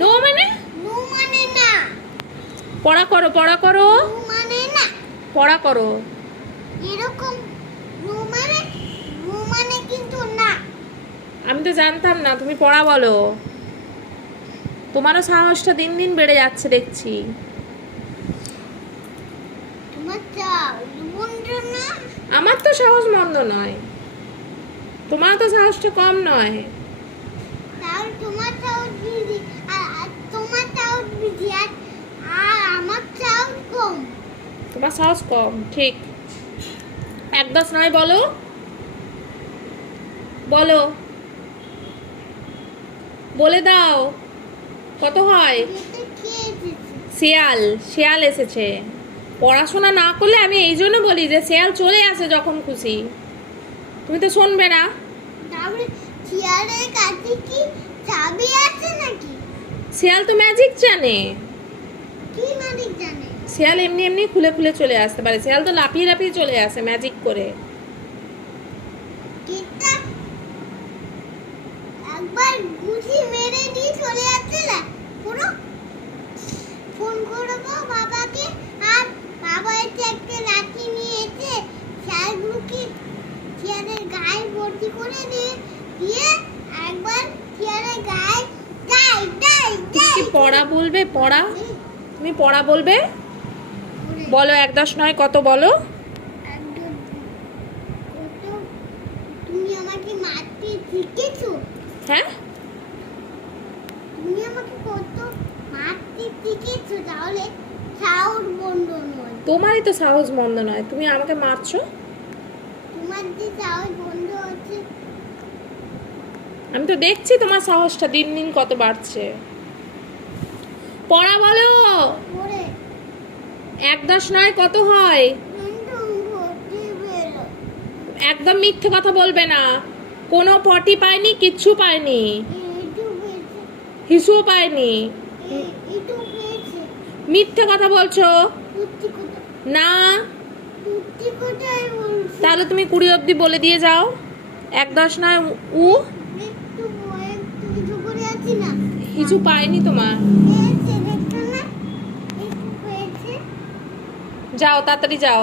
No. মানে? মানে পড়া করো পড়া করো। মানে পড়া করো। এরকম আমি তো জানতাম না তুমি পড়া বলো। তোমারও সাহসটা দিন দিন বেড়ে যাচ্ছে দেখছি। আমার তো সাহস মন্দ নয়। তোমার তো সাহসটা কম নয় তাহলে তোমার চাও দিদি আর আর তোমার চাও দিদি আর আর আমার চাও কম তোমার সাহস কম ঠিক। এক দশ নয় বলো। বলো। বলে দাও। কত হয়? শেয়াল শেয়াল এসেছে। পড়াশোনা না করলে আমি এই জন্য বলি যে শেয়াল চলে আসে যখন খুশি। তুমি তো শুনবে না। তাহলে কাছে কি চাবি আছে নাকি? শেয়াল তো ম্যাজিক জানে। শেয়াল এমনি এমনি খুলে খুলে চলে আসতে পারে। শেয়াল তো লাফিয়ে লাফিয়ে চলে আসে ম্যাজিক করে। কেকটা একবার গুছি মেরে দিয়ে চলে যাচ্ছে না? পুরো? ফোন করব বাবাকে। আর বাবা এসে একটা লাঠি নিয়ে এসে গায়ে ভর্তি করে দিয়ে দিয়ে একবার গায়ে পড়া বলবে? পড়া? তুমি পড়া বলবে? বলো এক দশ নয়, কত বলো? হ্যাঁ? বন্ধ তোমারই তো সাহস মন্দ নয়, তুমি আমাকে মারছো? বন্ধ আমি তো দেখছি তোমার সাহসটা দিন দিন কত বাড়ছে। পড়া বলো। এক দশ নয় কত হয়? একদম মিথ্যে কথা বলবে না। কোনো পটি পায়নি কিচ্ছু পায়নি। হিসুও পায়নি। মিথ্যে কথা বলছো? না। তাহলে তুমি কুড়ি অবধি বলে দিয়ে যাও। এক দশ নয় উ? কিছু পায়নি তোমার পেয়েছে দেখছ না একটু পেয়েছে যাও তাড়াতাড়ি যাও।